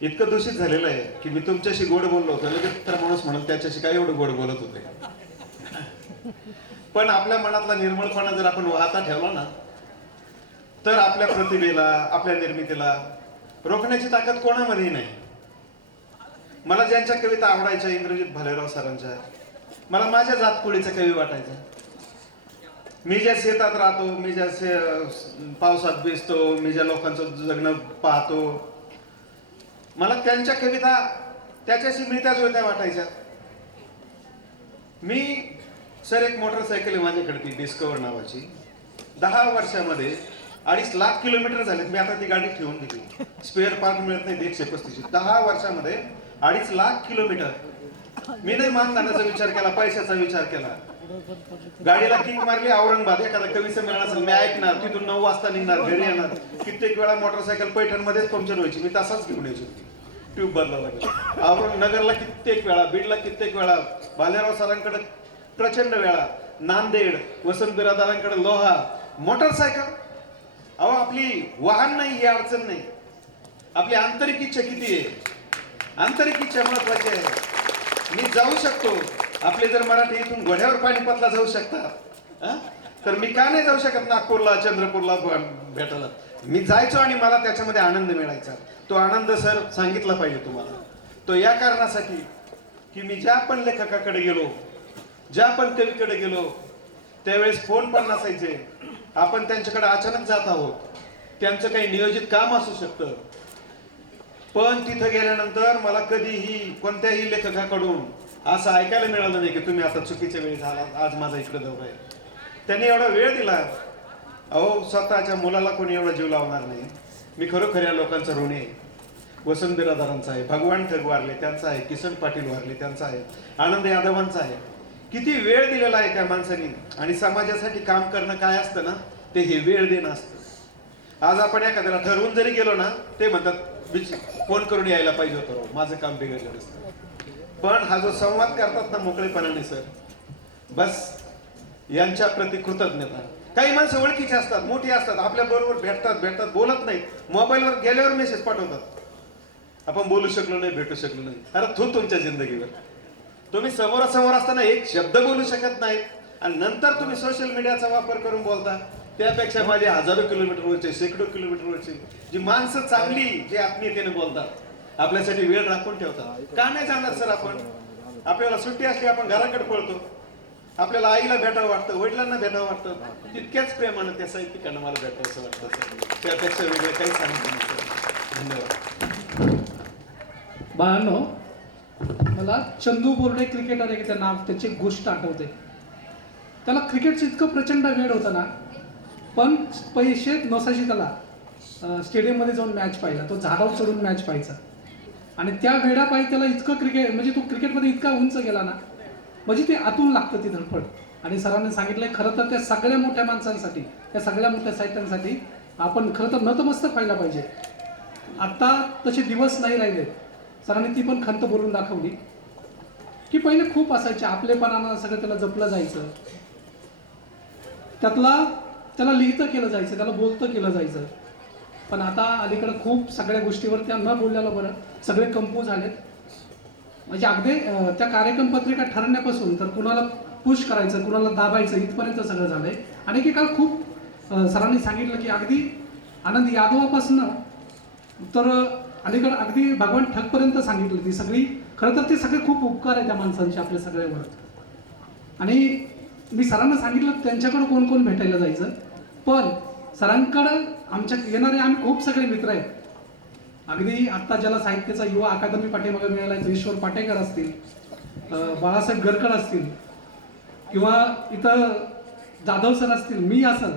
इतकं दूषित झालेलं आहे की मी तुमच्याशी गोड बोललो होतो लगेच तर माणूस म्हणून त्याच्याशी काय एवढं गोड बोलत होते. पण आपल्या मनातला निर्मळपणा जर आपण वाहता ठेवला ना तर आपल्या प्रतिभेला आपल्या निर्मितीला रोखण्याची ताकद कोणामध्येही नाही. मला ज्यांच्या कविता आवडायच्या इंद्रजित भालेराव सरांच्या, मला माझ्या जातकुळीचा कवी वाटायचा. मी ज्या शेतात राहतो, मी ज्या पावसात भिजतो, मी ज्या लोकांचं जगणं पाहतो, मला त्यांच्या कविता त्याच्याशी मिळत्याच होत्या वाटायच्या. मी सर एक मोटरसायकल आहे माझ्याकडे ती डिस्कवर नावाची, 10 वर्षामध्ये 2.5 लाख किलोमीटर झालेत. मी आता ती गाडी ठेवून दिली, स्पेअर पार्ट मिळत नाही 135. 10 वर्षामध्ये 2.5 लाख किलोमीटर. मी नाही मानधनाचा विचार केला, पैशाचा विचार केला. गाडीला किक मारली औरंगाबाद, एखादा कवी संमेलन असेल मी ऐकणार, तिथून 9 वाजता निघणार, घरी येणार. कित्येक वेळा मोटरसायकल पैठणमध्येच पंक्चर व्हायची, मी तसाच घेऊन यायची होती, ट्यूब बदलावं लागेल. औरंगनगरला कित्येक वेळा, बीडला कित्येक वेळा, भालेराव सरांकडे प्रचंड वेळा, नांदेड, वसंत बिरादारांकडे लोहा, मोटरसायकल. अहो आपली वाहन नाही ही अडचण नाही, आपली आंतरिक इच्छा किती आहे, आंतरिक इच्छा महत्वाची आहे. मी जाऊ शकतो, आपले जर मराठी इथून घोड्यावर पानिपतला जाऊ शकतात, तर मी का नाही जाऊ शकत नागपूरला, चंद्रपूरला भेटायला. मी जायचो आणि मला त्याच्यामध्ये आनंद मिळायचा. तो आनंद सर सांगितला पाहिजे तुम्हाला. तो या कारणासाठी की मी ज्या पण लेखकाकडे गेलो, ज्या पण कवीकडे गेलो, त्यावेळेस फोन पण नसायचे. आपण त्यांच्याकडे अचानक जात आहोत, त्यांचं काही नियोजित काम असू शकतं, पण तिथं गेल्यानंतर मला कधीही कोणत्याही लेखकाकडून असं ऐकायला मिळालं नाही की तुम्ही आता चुकीच्या वेळी झाला, आज माझा इकडे दौरा आहे. त्यांनी एवढा वेळ दिला. अहो स्वतःच्या मुलाला कोणी एवढा जीव लावणार नाही. मी खरोखर या लोकांचा ऋणी आहे. वसंत बिरादारांचा आहे, भगवान ठग वारले त्यांचा आहे, किसन पाटील वारले त्यांचा आहे, आनंद यादवांचा आहे. किती वेळ दिलेला आहे त्या माणसाने. आणि समाजासाठी काम करणं काय असतं ना, ते हे वेळ देणं असतं. आज आपण एखाद्याला ठरवून जरी गेलो ना, ते म्हणतात फोन करून यायला पाहिजे होतं, माझं काम बिघडलं नसतं. पण हा जो संवाद करतात ना मोकळेपणाने सर, बस यांच्या प्रति कृतज्ञता. काही माणसं ओळखीची असतात, मोठी असतात, आपल्या बरोबर भेटतात, बोलत नाहीत, मोबाईलवर गेल्यावर मेसेज पाठवतात, आपण बोलू शकलो नाही, भेटू शकलो नाही. अरे तू तुमच्या जिंदगीवर तुम्ही समोरासमोर असताना एक शब्द बोलू शकत नाही आणि नंतर तुम्ही सोशल मीडियाचा वापर करून बोलता. त्यापेक्षा माझे हजारो किलोमीटरवरचे, शेकडो किलोमीटरवरचे जी माणसं चांगली, जे आत्मीयतेने बोलतात, आपल्यासाठी वेळ राखून ठेवतात. का नाही जाणार सर आपण? आपल्याला सुट्टी असली आपण घराकडे पळतो, आपल्याला आईला भेटावं वाटतं, वडिलांना भेटावं वाटतं, तितक्याच प्रेमानं त्या साहित्यिकांना मला भेटावं असं वाटतं. त्यापेक्षा वेगळं काही सांगतो नाही. धन्यवाद. बाळांनो, मला चंदू बोर्डे क्रिकेटर आहे, त्या नाव त्याची एक गोष्ट आठवते. त्याला क्रिकेटचं इतकं प्रचंड वेळ होतं ना, पण पैसे नसायचे त्याला स्टेडियममध्ये जाऊन मॅच पाहिला. तो झाडावर चढून मॅच पाहायचा आणि त्या वेळापायी त्याला इतकं क्रिकेट, म्हणजे तो क्रिकेटमध्ये इतका उंच गेला ना, म्हणजे ते आतून लागतं ती धडपड. आणि सरांनी सांगितलंय खरं तर त्या सगळ्या मोठ्या माणसांसाठी, त्या सगळ्या मोठ्या साहित्यांसाठी आपण खरं तर नतमस्तक व्हायला पाहिजे. आता तसे दिवस नाही राहिले. सरांनी ती पण खंत बोलून दाखवली की पहिले खूप असायचे, आपलेपणानं सगळं त्याला जपलं जायचं, त्याला लिहितं केलं जायचं, त्याला बोलतं केलं जायचं. पण आता अलीकडं खूप सगळ्या गोष्टीवर त्या न बोलल्याला बरं सगळे कंपोज झालेत. म्हणजे अगदी त्या कार्यक्रम पत्रिका ठरण्यापासून तर कुणाला पुश करायचं, कुणाला दाबायचं, इथपर्यंत सगळं झालंय. आणि की काळ खूप सरांनी सांगितलं की अगदी आनंद यादवापासून तर अलीकडं अगदी भगवान ठगपर्यंत सांगितलं. ती सगळी खरं तर ते सगळे खूप उपकार आहे त्या माणसांचे आपल्या सगळ्यावर. आणि मी सरांना सांगितलं त्यांच्याकडं कोण कोण भेटायला जायचं, पण सरांकडं आमच्या येणारे आम्ही खूप सगळे मित्र आहेत. अगदी आत्ता ज्याला साहित्याचा युवा अकादमी पाठीमागे मिळाला आहे, ईश्वर पाटेकर असतील, बाळासाहेब गरकड असतील, किंवा इथं जाधव सर असतील, मी असेल,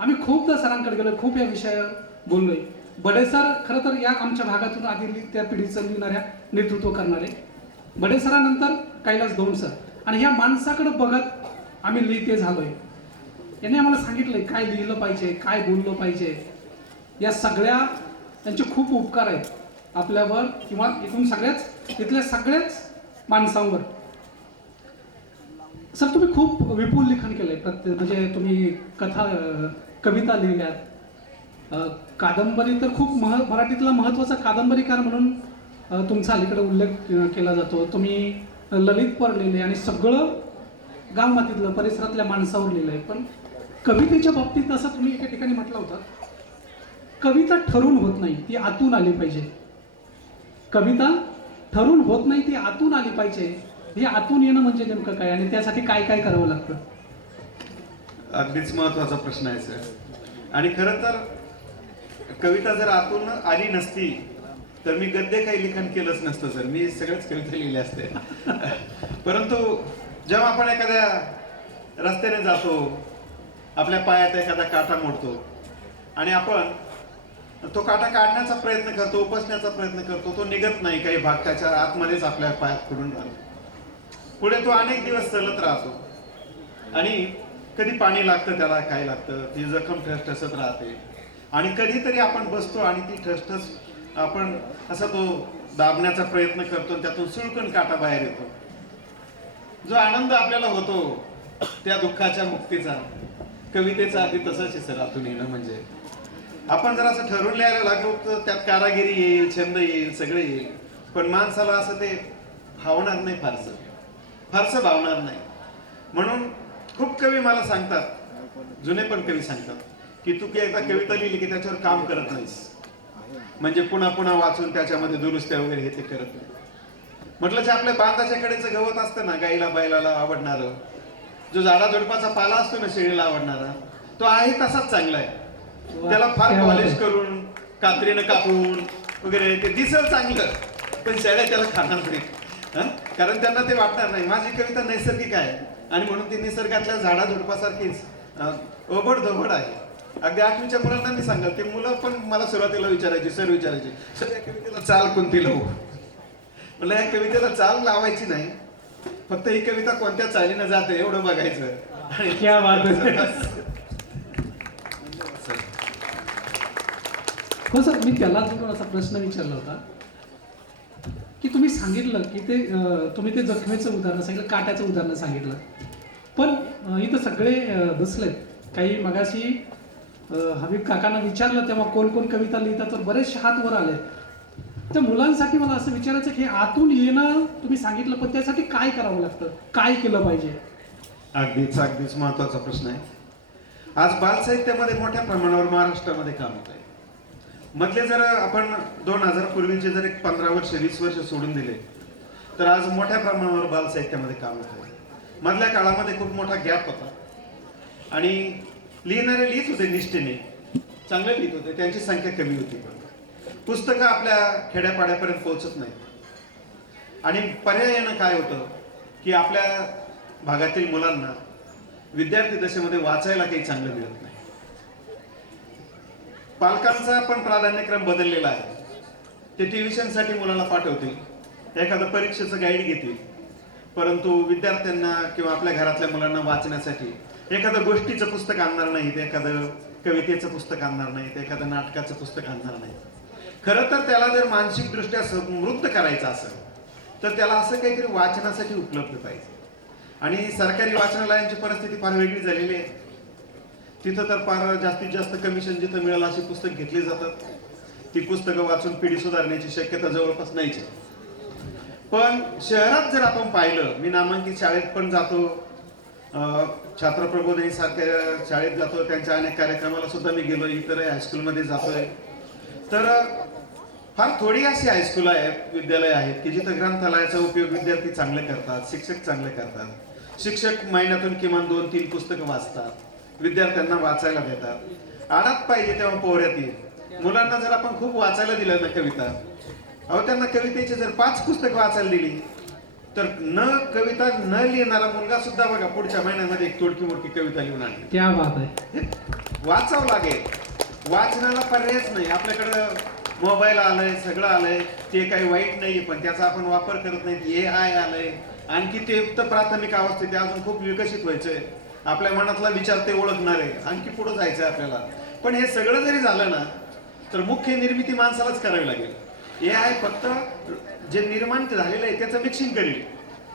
आम्ही खूपदा सरांकडे गेलो, खूप या विषयावर बोललोय. बडे सर खरं तर या आमच्या भागातून आधी त्या पिढीचं लिहिणाऱ्या नेतृत्व करणारे, बडे सरानंतर कैलास दौंड सर. आणि ह्या माणसाकडे बघत आम्ही लिहिते झालोय. यांनी आम्हाला सांगितलंय काय लिहिलं पाहिजे, काय बोललं पाहिजे. या सगळ्या त्यांचे खूप उपकार आहेत आपल्यावर, किंवा इथून सगळ्याच इथल्या सगळ्याच माणसांवर. सर तुम्ही खूप विपुल लिखाण केलंय, प्रत्येक म्हणजे तुम्ही कथा, कविता लिहिल्यात, कादंबरी तर खूप मराठीतला महत्त्वाचा कादंबरीकार म्हणून तुमचा अलीकडे उल्लेख केला जातो. तुम्ही ललितपर लिहिले आणि सगळं गावमातीतलं परिसरातल्या माणसावर लिहिलं आहे. पण कवितेच्या बाबतीत असं तुम्ही एका ठिकाणी म्हटलं होतं, कविता ठरून होत नाही, ती आतून आली पाहिजे. कविता ठरून होत नाही, ती आतून आली पाहिजे. हे आतून येणं म्हणजे नेमकं काय आणि त्यासाठी काय काय करावं लागतं? अगदीच महत्वाचा प्रश्न आहे सर. आणि खरं तर कविता जर आतून आली नसती तर मी गद्य काही लिखाण केलंच नसतं सर. मी सगळ्याच कविता लिहिल्या असते. परंतु जेव्हा आपण एखाद्या रस्त्याने जातो, आपल्या पायात एखादा काटा मोडतो आणि आपण तो काटा काढण्याचा प्रयत्न करतो, उपसण्याचा प्रयत्न करतो, तो निघत नाही. काही भाग त्याच्या आतमध्येच आपल्या पायात पडून राहतो. पुढे तो अनेक दिवस चालत राहतो आणि कधी पाणी लागतं, त्याला काय लागतं, ती जखम ठसठसत राहते आणि कधीतरी आपण बसतो आणि ती ठसठस आपण असा तो दाबण्याचा प्रयत्न करतो, त्यातून सुळकण काटा बाहेर येतो. जो आनंद आपल्याला होतो त्या दुःखाच्या मुक्तीचा, कवितेचा अगदी तसंच आहे सर. आतून येणं म्हणजे आपण जर असं ठरवून लिहायला लागलो तर त्यात कारागिरी येईल, छंद येईल, सगळे येईल, पण माणसाला असं ते भावणार नाही, फारसं भावणार नाही. म्हणून खूप कवी मला सांगतात, जुने पण कवी सांगतात की तू एकदा कविता लिहिली की त्याच्यावर काम करत नाहीस, म्हणजे पुन्हा पुन्हा वाचून त्याच्यामध्ये दुरुस्त्या वगैरे हे ते करत नाही. म्हटलं जे आपल्या बांधाच्या कडेचं गवत असतं ना, गाईला बैलाला आवडणारं, जो झाडाझुडपाचा पाला असतो ना, शेळीला आवडणारा, तो आहे तसाच चांगला आहे. त्याला फार पॉलिश करून कात्रीनं कापून वगैरे ते दिसेल चांगलं, पण शेळ्या त्याला खाणार नाही. कारण त्यांना ते वाटणार नाही. माझी कविता नैसर्गिक आहे आणि म्हणून ती निसर्गातल्या झाडाझुडपासारखीच ओबड धोबड आहे. अगदी 8वीच्या मुलांना मी सांगाल, ते मुलं पण मला सुरुवातीला विचारायचे, सर या कवितेला चाल कोणती लावू? मला या कवितेला चाल लावायची नाही, फक्त ही कविता कोणत्या चालीनं जाते एवढं बघायचं. क्या बात आहे. हो सर, मी त्यालाच असा प्रश्न विचारला होता की तुम्ही सांगितलं की ते तुम्ही ते जखमेचं उदाहरण सांगितलं, काट्याचं उदाहरण सांगितलं, पण इथं सगळे बसलेत. काही मगाशी हबीब काकांना विचारलं तेव्हा कोण कोण कविता लिहितात, तर बरेचसे हात वर आले. त्या मुलांसाठी मला असं विचारायचं की आतून येणं तुम्ही सांगितलं, पण त्यासाठी काय करावं लागतं, काय केलं पाहिजे? अगदीच महत्वाचा प्रश्न आहे. आज बालसाहित्यामध्ये मोठ्या प्रमाणावर महाराष्ट्रामध्ये काम होत आहे. मधले जर आपण 2000 पूर्वीचे जर एक 15 वर्ष 20 वर्ष सोडून दिले तर आज मोठ्या प्रमाणावर बालसाहित्यामध्ये काम होत आहे. मधल्या काळामध्ये खूप मोठा गॅप होता आणि लिहिणारे लिहित होते, निष्ठेने चांगले लिहित होते, त्यांची संख्या कमी होती. पण पुस्तकं आपल्या खेड्यापाड्यापर्यंत पोहोचत नाही. आणि पर्यायानं काय होतं की आपल्या भागातील मुलांना विद्यार्थी दशेमध्ये वाचायला काही चांगलं मिळत नाही. पालकांचा पण प्राधान्यक्रम बदललेला आहे. ते ट्युशनसाठी मुलाला पाठवतील, एखादं परीक्षेचं गाईड घेतील, परंतु विद्यार्थ्यांना किंवा आपल्या घरातल्या मुलांना वाचण्यासाठी एखादं गोष्टीचं पुस्तक आणणार नाहीत, एखादं कवितेचं पुस्तक आणणार नाहीत, एखादं नाटकाचं पुस्तक आणणार नाहीत. खरं तर त्याला जर मानसिकदृष्ट्या समृद्ध करायचं असेल तर त्याला असं काहीतरी वाचनासाठी उपलब्ध पाहिजे. आणि सरकारी वाचनालयांची परिस्थिती फार वेगळी झालेली आहे. तिथं तर फार जास्तीत जास्त कमिशन जिथं मिळेल अशी पुस्तक घेतली जातात. ती पुस्तकं वाचून पिढी सुधारण्याची शक्यता जवळपास नाहीच. पण शहरात जर आपण पाहिलं, मी नामांकित शाळेत पण जातो, छात्र प्रबोधिनी सारख्या शाळेत जातो, त्यांच्या अनेक कार्यक्रमाला सुद्धा मी गेलो, इतर हायस्कूलमध्ये जातोय, तर फार थोडी अशी हायस्कूल आहेत, विद्यालय आहेत की जिथं ग्रंथालयाचा उपयोग विद्यार्थी चांगले करतात, शिक्षक चांगले करतात. शिक्षक महिन्यातून किमान 2-3 पुस्तकं वाचतात, विद्यार्थ्यांना वाचायला देतात. आडात पाहिजे तेव्हा पोहऱ्यात येईल. मुलांना जर आपण खूप वाचायला दिलं ना कविता, त्यांना कवितेची जर 5 पुस्तकं वाचायला दिली तर कविता न लिहिणारा मुलगा सुद्धा बघा पुढच्या महिन्यामध्ये एक तोडकी मोडकी कविता लिहून आणली. क्या बात आहे. वाचावं लागेल, वाचनाला पर्यायच नाही. आपल्याकडं मोबाईल आलंय, सगळं आलंय, ते काही वाईट नाही, पण त्याचा आपण वापर करत नाही. AI आलंय, आणखी ते तर प्राथमिक अवस्थेत, ते अजून खूप विकसित व्हायचंय. आपल्या मनातला विचार ते ओळखणार आहे, आणखी पुढे जायचंय आपल्याला. पण हे सगळं जरी झालं ना तर मुख्य निर्मिती माणसालाच करावी लागेल. AI फक्त जे निर्माण झालेलं आहे त्याचं मिक्सिंग करेल,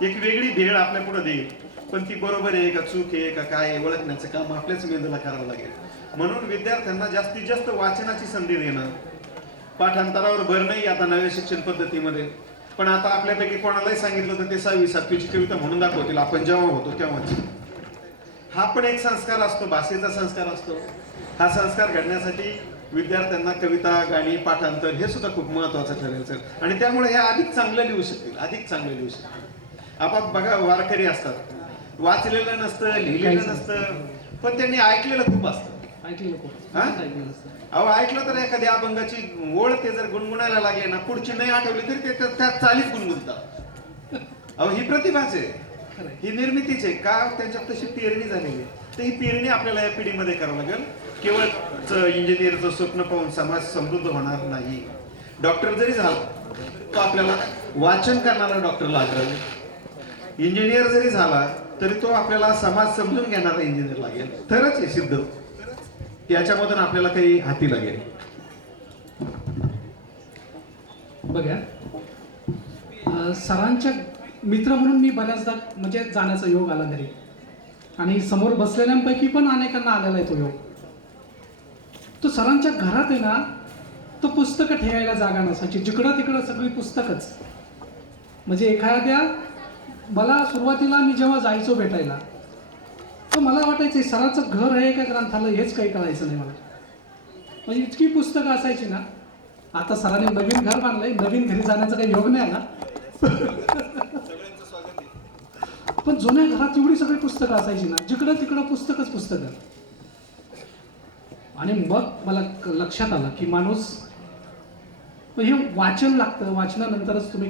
एक वेगळी भेळ आपल्या पुढे देईल पण ती बरोबर आहे का चूक आहे का काय आहे ओळखण्याचं काम आपल्याच मेंदूला करावं लागेल. म्हणून विद्यार्थ्यांना जास्तीत जास्त वाचनाची संधी देणं, पाठांतरावर भर नाही आता नव्या शिक्षण पद्धतीमध्ये. पण आता आपल्यापैकी कोणालाही सांगितलं तर ते 6वी 7वीची कविता म्हणून दाखवतील आपण जेव्हा होतो तेव्हाची. हा पण एक संस्कार असतो, भाषेचा संस्कार असतो. हा संस्कार घडण्यासाठी विद्यार्थ्यांना कविता, गाणी, पाठांतर हे सुद्धा खूप महत्वाचं ठरेल सर. आणि त्यामुळे हे अधिक चांगलं लिहू शकतील, अधिक चांगलं लिहू शकतील. आपण बघा वारकरी असतात, वाचलेलं नसतं, लिहिलेलं नसतं, पण त्यांनी ऐकलेलं खूप असतं. ऐकलेलं खूप. हा? ऐकलेलं असतं. अहो ऐकलं तर एखाद्या अभंगाची ओळ ते जर गुणगुणायला लागले ना, पुढची नाही आठवली तरी ते त्यात चालीच गुणगुणतात. अहो ही प्रतिभाच आहे, खरंय. ही निर्मितीच आहे का, त्यांच्यात तशी पेरणी झालेली आहे. तर ही पेरणी आपल्याला या पिढीमध्ये करावं लागेल. केवळ इंजिनिअरचं स्वप्न पाहून समाज समृद्ध होणार नाही. डॉक्टर जरी झाला तो आपल्याला वाचन करणारा डॉक्टर लागेल. इंजिनियर जरी झाला तरी तो आपल्याला समाज समजून घेणारा इंजिनियर लागेल. तरच हे सिद्ध याच्यामधून आपल्याला काही हाती लागेल. बघा सरांच्या मित्र म्हणून मी बऱ्याचदा म्हणजे जाण्याचा योग आला घरी, आणि समोर बसलेल्यांपैकी पण अनेकांना आलेला आहे तो योग. तो सरांच्या घरात आहे ना, तो पुस्तकं ठेवायला जागा नसायची, जिकडं तिकडं सगळी पुस्तकच. म्हणजे एखाद्या, मला सुरुवातीला मी जेव्हा जायचो भेटायला तर मला वाटायचं सराचं घर आहे का ग्रंथालय हेच काही कळायचं नाही मला. म्हणजे इतकी पुस्तकं असायची ना. आता सरांनी नवीन घर बांधलंय, नवीन घरी जाण्याचा काही योग नाही आला. पण जुन्या घरात एवढी सगळी पुस्तकं असायची ना, जिकडं तिकडं पुस्तकच पुस्तकं. आणि मग मला लक्षात आलं की माणूस हे वाचन लागतं, वाचनानंतरच तुम्ही